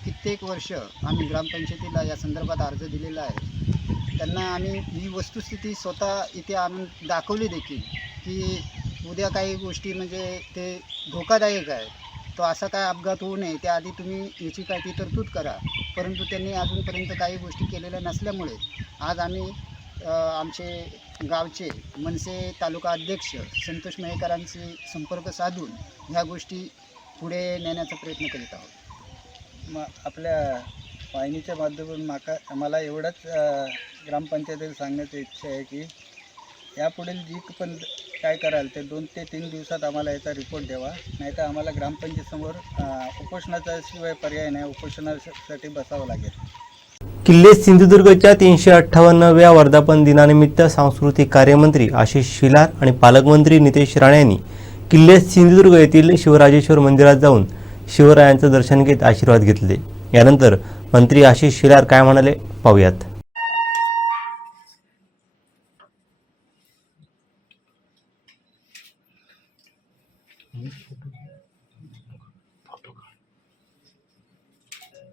कित्येक वर्ष आम्ही ग्रामपंचायतीला या संदर्भात अर्ज दिलेला आहे. त्यांना आम्ही ही वस्तुस्थिती स्वतः इथे आणून दाखवली देखील की उद्या काही गोष्टी म्हणजे ते धोकादायक आहे, तो असा काय अपघात होऊ नये त्याआधी तुम्ही याची काय ती तरतूद करा. परंतु त्यांनी अजूनपर्यंत काही गोष्टी केलेल्या नसल्यामुळे आज आम्ही आमचे गावचे मनसे तालुका अध्यक्ष संतोष मयेकरांशी संपर्क साधून ह्या गोष्टी पुढे नेण्याचा प्रयत्न करीत आहोत. आपल्या वाहिनीच्या माध्यमातून मला एवढंच ग्रामपंचायतीला सांगण्याची इच्छा आहे की यापुढील जी पण काय कराल ते 2 ते 3 दिवसात आम्हाला याचा रिपोर्ट द्यावा, नाहीतर आम्हाला ग्रामपंचायतीसमोर उपोषणाचा शिवाय पर्याय नाही, उपोषणासाठी बसावं लागेल. किल्ले सिंधुदुर्गच्या 358व्या वर्धापन दिनानिमित्त सांस्कृतिक कार्यमंत्री आशिष शिलार आणि पालकमंत्री नितेश राणे यांनी किल्ले सिंधुदुर्ग येथील शिवराजेश्वर मंदिरात जाऊन शिवरायांचं दर्शन घेत आशीर्वाद घेतले. यानंतर मंत्री आशिष शिलार काय म्हणाले पाहूयात.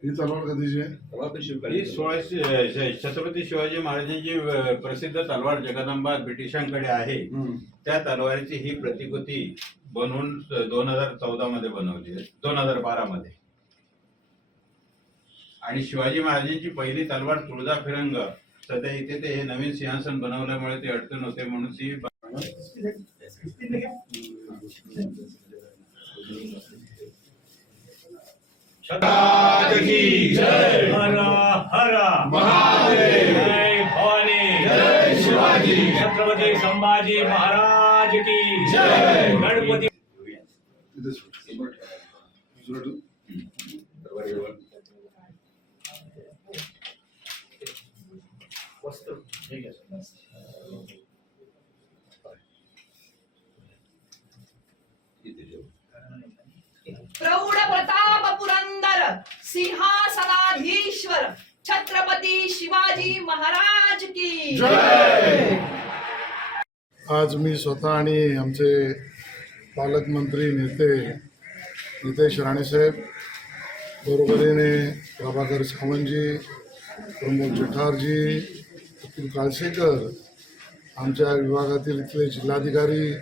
ही तलवार कधीची आहे? ही छत्रपती शिवाजी महाराजांची प्रसिद्ध तलवार जगदंबा ब्रिटिशांकडे आहे. त्या तलवारीची ही प्रतिकृती बनवून 2014 मध्ये बनवली आहे, 2012 मध्ये. आणि शिवाजी महाराजांची पहिली तलवार तुळजा फिरंग सध्या इथे ते हे नवीन सिंहासन बनवल्यामुळे ते अडचण होते म्हणून ती छत्रपती संभाजी महाराज की जय. गणपती प्रौढ प्रताप पुरंदर सिंहासनाधीश्वर छत्रपती शिवाजी महाराज की जय. आज मी स्वतः आणि आमचे पालकमंत्री नेते नितेश राणेसाहेब, बरोबरीने प्रभाकर सावंतजी, प्रमोद जठारजी, अतुल काळसेकर, आमच्या विभागातील इथले जिल्हाधिकारी,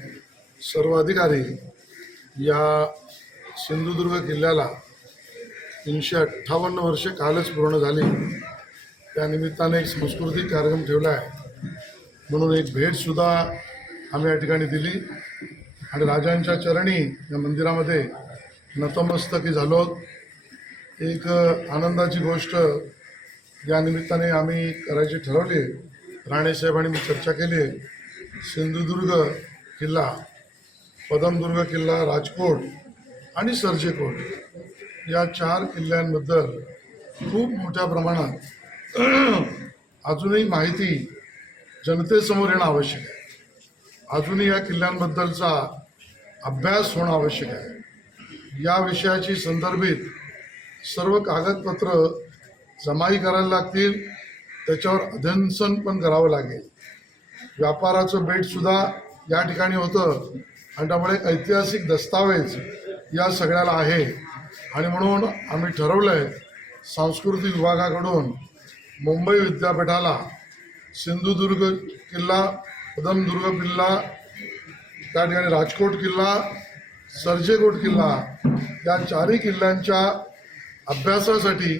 सर्व अधिकारी या सिंधुदुर्ग किल्ल्याला 358 वर्षे कालच पूर्ण झाली. त्यानिमित्ताने एक सांस्कृतिक कार्यक्रम ठेवला आहे म्हणून एक भेटसुद्धा आम्ही या ठिकाणी दिली आणि राजांच्या चरणी या मंदिरामध्ये नतमस्तकी झालो. एक आनंदाची गोष्ट या निमित्ताने आम्ही करायची ठरवली. राणेसाहेब आणि मी चर्चा केली. सिंधुदुर्ग किल्ला, पदमदुर्ग किल्ला, राजकोट आणि सर्जेकोट या 4 किल्ल्यांबद्दल खूप मोठ्या प्रमाणात अजूनही माहिती जनतेसमोर येणं आवश्यक आहे. अजूनही या किल्ल्यांबद्दलचा अभ्यास होणं आवश्यक आहे. या विषयाची संदर्भित सर्व कागदपत्र जमाही करायला लागतील, त्याच्यावर अध्ययन पण करावं लागेल. व्यापाराचं बेटसुद्धा या ठिकाणी होतं आणि त्यामुळे ऐतिहासिक दस्तावेज या सगळ्याला आहे. आणि म्हणून आम्ही ठरवलं आहे सांस्कृतिक विभागाकडून मुंबई विद्यापीठाला सिंधुदुर्ग किल्ला, पदमदुर्ग किल्ला, त्या ठिकाणी राजकोट किल्ला, सर्जेकोट किल्ला या 4ही किल्ल्यांच्या अभ्यासासाठी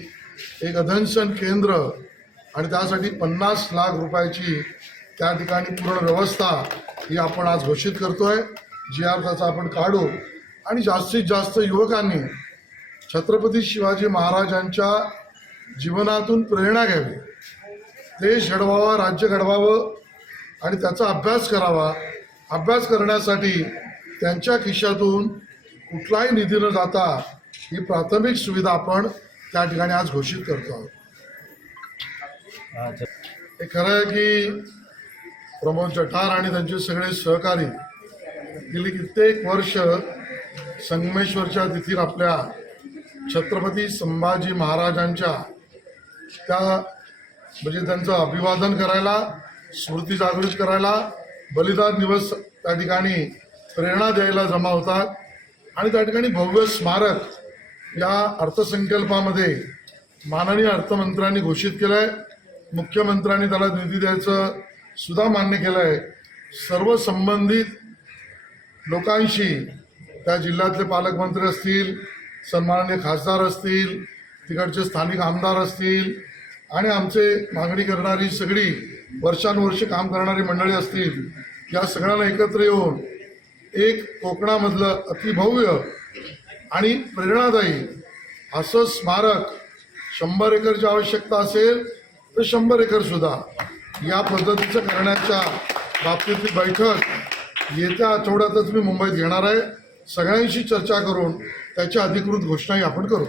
एक अध्ययन केंद्र आणि त्यासाठी 50 लाख रुपयाची त्या ठिकाणी पूर्ण व्यवस्था ही आपण आज घोषित करतोय. GR त्याचा आपण काढू आणि जास्तीत जास्त युवकांनी छत्रपती शिवाजी महाराजांच्या जीवनातून प्रेरणा घ्यावी, देश घडवावा, राज्य घडवावं आणि त्याचा अभ्यास करावा. अभ्यास करण्यासाठी त्यांच्या खिशातून कुठलाही निधी न जाता ही प्राथमिक सुविधा आपण त्या ठिकाणी आज घोषित करतो आहोत. हे खरं आहे की प्रमोद जठार आणि त्यांचे सगळे सहकारी गेली कित्येक वर्ष संगमेश्वरच्या तिथीत आपल्या छत्रपती संभाजी महाराजांच्या त्या म्हणजे त्यांचं अभिवादन करायला, स्मृती जागृत करायला, बलिदान दिवस त्या ठिकाणी प्रेरणा द्यायला जमा होतात आणि त्या ठिकाणी भव्य स्मारक या अर्थसंकल्पामध्ये माननीय अर्थमंत्र्यांनी घोषित केलं आहे. मुख्यमंत्र्यांनी त्याला निधी द्यायचं सुद्धा मान्य केलं आहे. सर्व संबंधित लोकांशी, त्या जिल्ह्यातले पालकमंत्री असतील, सन्माननीय खासदार असतील, तिकडचे स्थानिक आमदार असतील आणि आमचे मागणी करणारी सगळी वर्षानुवर्षे काम करणारी मंडळी असतील, या सगळ्यांना एकत्र येऊन एक कोकणामधलं अतिभव्य आणि प्रेरणादायी असं स्मारक 100 एकरची आवश्यकता असेल तर 100 एकर सुद्धा या पद्धतीचं करण्याच्या बाबतीतली बैठक येत्या आठवड्यातच मी मुंबईत घेणार आहे. सगळ्यांशी चर्चा करून त्याची अधिकृत घोषणाही आपण करू.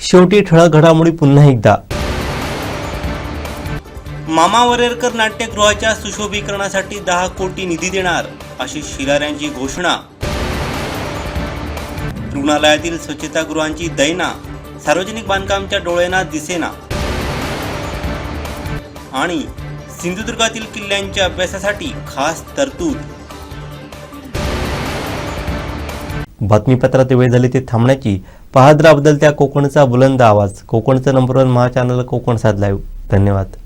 शेवटी ठळक घडामोडी पुन्हा एकदा. मामा वरेरकर नाट्यगृहाच्या सुशोभीकरणासाठी 10 कोटी निधी देणार अशी शिलाऱ्यांची घोषणा. रुग्णालयातील स्वच्छतागृहांची दैना, सार्वजनिक बांधकामच्या डोळ्यांना दिसेना. आणि सिंधुदुर्गातील किल्ल्यांच्या अभ्यासासाठी खास तरतूद. बातमीपत्रात वेळ झाली ते थांबण्याची. पाहत राहा बदलत्या कोकणचा बुलंद आवाज. कोकणचं नंबर 1 महा चॅनल कोकण साध लाईव्ह. धन्यवाद.